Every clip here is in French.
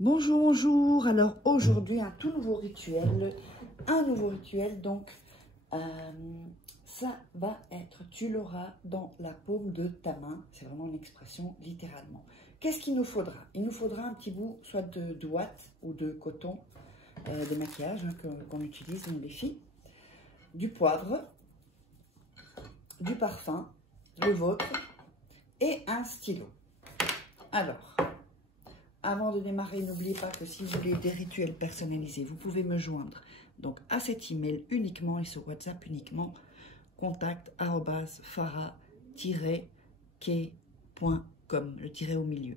Bonjour, bonjour. Alors aujourd'hui, un tout nouveau rituel. Donc ça va être, tu l'auras dans la paume de ta main. C'est vraiment une expression littéralement. Qu'est-ce qu'il nous faudra? Il nous faudra un petit bout, soit de ouate ou de coton, de maquillage qu'on utilise, nous les filles, du poivre, du parfum, le vôtre, et un stylo. Alors, avant de démarrer, n'oubliez pas que si vous voulez des rituels personnalisés, vous pouvez me joindre donc à cet email uniquement et sur WhatsApp uniquement, contact@fara-k.com, le tiret au milieu.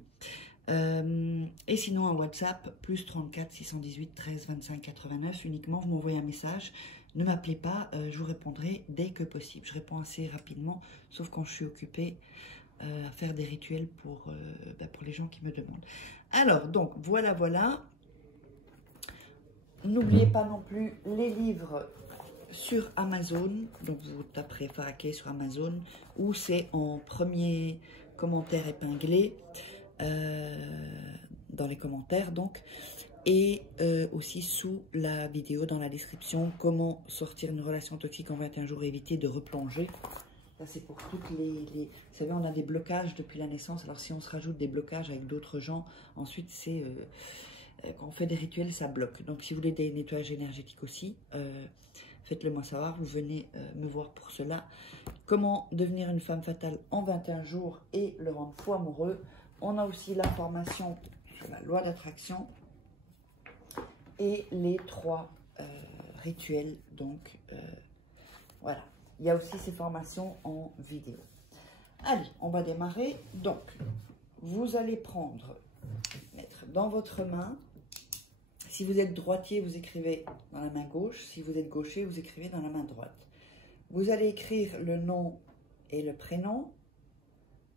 Et sinon un WhatsApp plus 34 618 13 25 89, uniquement vous m'envoyez un message. Ne m'appelez pas, je vous répondrai dès que possible. Je réponds assez rapidement, sauf quand je suis occupée à faire des rituels pour les gens qui me demandent. Alors, donc, voilà. N'oubliez pas non plus les livres sur Amazon. Donc, vous taperez Fara K sur Amazon, où c'est en premier commentaire épinglé, dans les commentaires, donc. Et aussi sous la vidéo, dans la description, comment sortir une relation toxique en 21 jours et éviter de replonger. Ça, c'est pour toutes les... Vous savez, on a des blocages depuis la naissance. Alors, si on se rajoute des blocages avec d'autres gens, ensuite, c'est... quand on fait des rituels, ça bloque. Donc, si vous voulez des nettoyages énergétiques aussi, faites-le moi savoir. Vous venez me voir pour cela. Comment devenir une femme fatale en 21 jours et le rendre fou amoureux. On a aussi la formation sur la loi d'attraction et les 3 rituels. Donc, voilà. Il y a aussi ces formations en vidéo. Allez, on va démarrer. Donc, vous allez mettre dans votre main. Si vous êtes droitier, vous écrivez dans la main gauche. Si vous êtes gaucher, vous écrivez dans la main droite. Vous allez écrire le nom et le prénom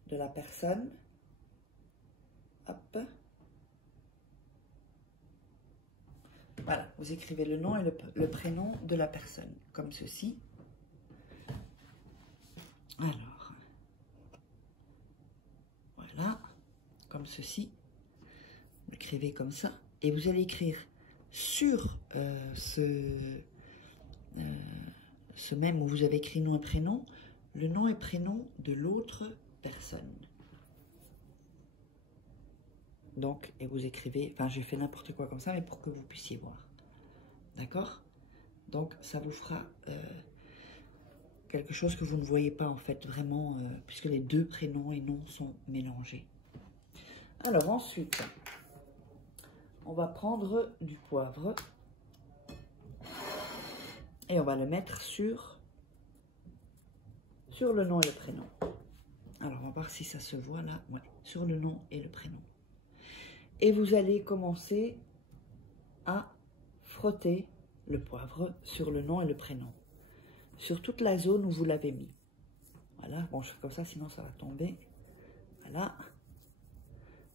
de la personne. Hop. Voilà, vous écrivez le nom et le prénom de la personne, comme ceci. Alors, voilà, comme ceci, vous écrivez comme ça, et vous allez écrire sur ce même où vous avez écrit nom et prénom, le nom et prénom de l'autre personne. Donc, et vous écrivez, enfin j'ai fait n'importe quoi comme ça, mais pour que vous puissiez voir. D'accord? Donc, ça vous fera... quelque chose que vous ne voyez pas en fait vraiment, puisque les 2 prénoms et noms sont mélangés. Alors ensuite, on va prendre du poivre et on va le mettre sur le nom et le prénom. Alors on va voir si ça se voit là, ouais, sur le nom et le prénom. Et vous allez commencer à frotter le poivre sur le nom et le prénom, sur toute la zone où vous l'avez mis. Voilà, bon, je fais comme ça, sinon ça va tomber. Voilà.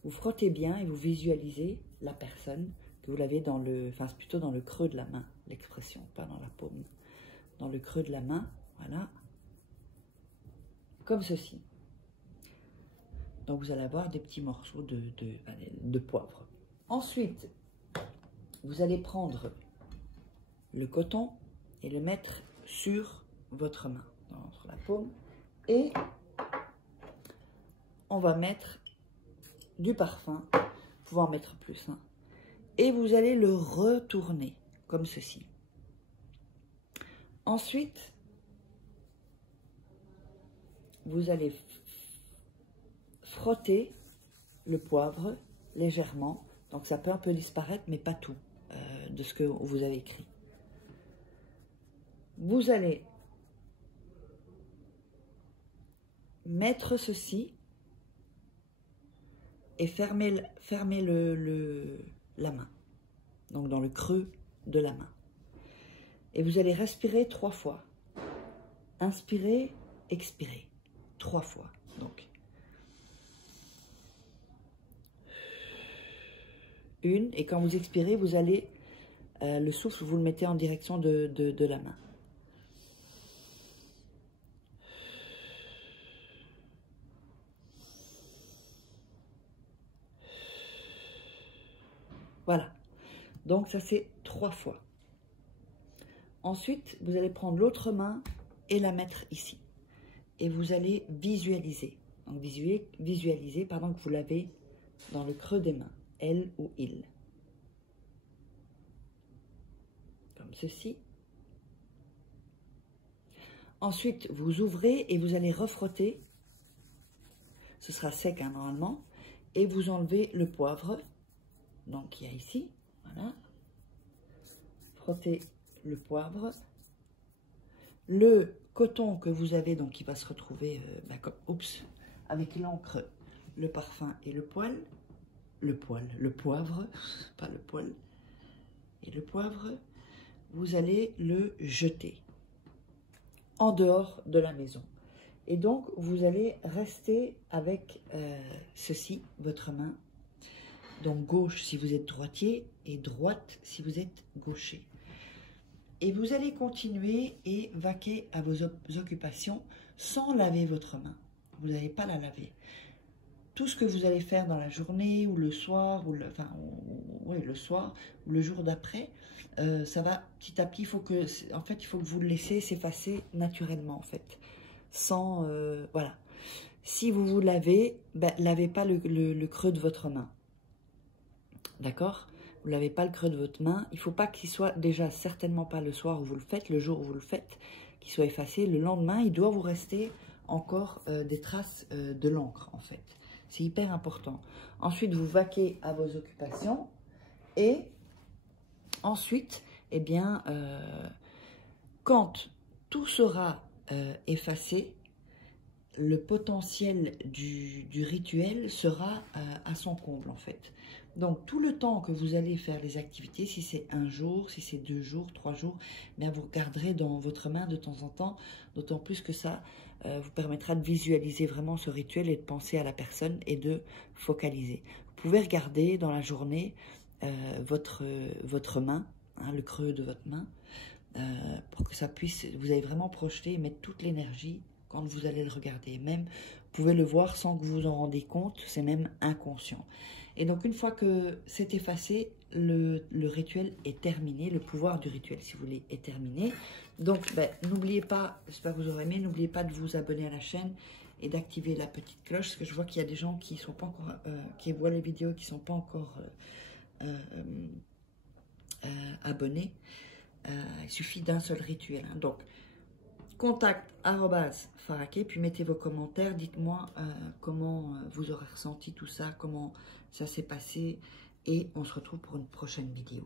Vous frottez bien et vous visualisez la personne que vous l'avez dans le... Enfin, c'est plutôt dans le creux de la main, l'expression, pas dans la paume. Dans le creux de la main, voilà. Comme ceci. Donc, vous allez avoir des petits morceaux de poivre. Ensuite, vous allez prendre le coton et le mettre sur votre main, sur la paume, et on va mettre du parfum, pouvez en mettre plus, hein, et vous allez le retourner comme ceci. Ensuite, vous allez frotter le poivre légèrement, donc ça peut un peu disparaître, mais pas tout de ce que vous avez écrit. Vous allez mettre ceci et fermer la main, donc dans le creux de la main. Et vous allez respirer 3 fois. Inspirez, expirez 3 fois. Donc, 1, et quand vous expirez, vous allez, le souffle, vous le mettez en direction de la main. Voilà. Donc, ça, c'est 3 fois. Ensuite, vous allez prendre l'autre main et la mettre ici. Et vous allez visualiser. Donc, visualiser, pardon, que vous l'avez dans le creux des mains. Elle ou il. Comme ceci. Ensuite, vous ouvrez et vous allez refrotter. Ce sera sec, hein, normalement. Et vous enlevez le poivre. Donc, il y a ici. Voilà. Frottez le poivre. Le coton que vous avez, donc, qui va se retrouver comme, avec l'encre, le parfum et le poil. Le poivre, pas le poil. Et le poivre, vous allez le jeter en dehors de la maison. Et donc, vous allez rester avec ceci, votre main. Donc, gauche si vous êtes droitier et droite si vous êtes gaucher. Et vous allez continuer et vaquer à vos occupations sans laver votre main. Vous n'allez pas la laver. Tout ce que vous allez faire dans la journée ou le soir, ou le soir ou le jour d'après, ça va petit à petit. En fait, il faut que vous le laissez s'effacer naturellement, en fait. Sans, voilà. Si vous vous lavez, lavez pas le creux de votre main. D'accord? Vous ne lavez pas le creux de votre main. Il ne faut pas qu'il soit, déjà certainement pas le soir où vous le faites, le jour où vous le faites, qu'il soit effacé. Le lendemain, il doit vous rester encore des traces de l'encre, en fait. C'est hyper important. Ensuite, vous vaquez à vos occupations. Et ensuite, eh bien, quand tout sera effacé, le potentiel du rituel sera à son comble, en fait. Donc, tout le temps que vous allez faire les activités, si c'est 1 jour, si c'est 2 jours, 3 jours, bien vous regarderez dans votre main de temps en temps, d'autant plus que ça vous permettra de visualiser vraiment ce rituel et de penser à la personne et de focaliser. Vous pouvez regarder dans la journée votre main, hein, le creux de votre main, pour que ça puisse, vous allez vraiment projeter et mettre toute l'énergie quand vous allez le regarder. Même, vous pouvez le voir sans que vous vous en rendiez compte, c'est même inconscient. Et donc, une fois que c'est effacé, le rituel est terminé, le pouvoir du rituel, si vous voulez, est terminé. Donc, n'oubliez pas, j'espère que vous aurez aimé, n'oubliez pas de vous abonner à la chaîne et d'activer la petite cloche, parce que je vois qu'il y a des gens qui sont pas encore, qui voient les vidéos, qui ne sont pas encore abonnés. Il suffit d'un seul rituel. Hein. Donc, contact@faraké, puis mettez vos commentaires, dites-moi comment vous aurez ressenti tout ça, comment ça s'est passé, et on se retrouve pour une prochaine vidéo.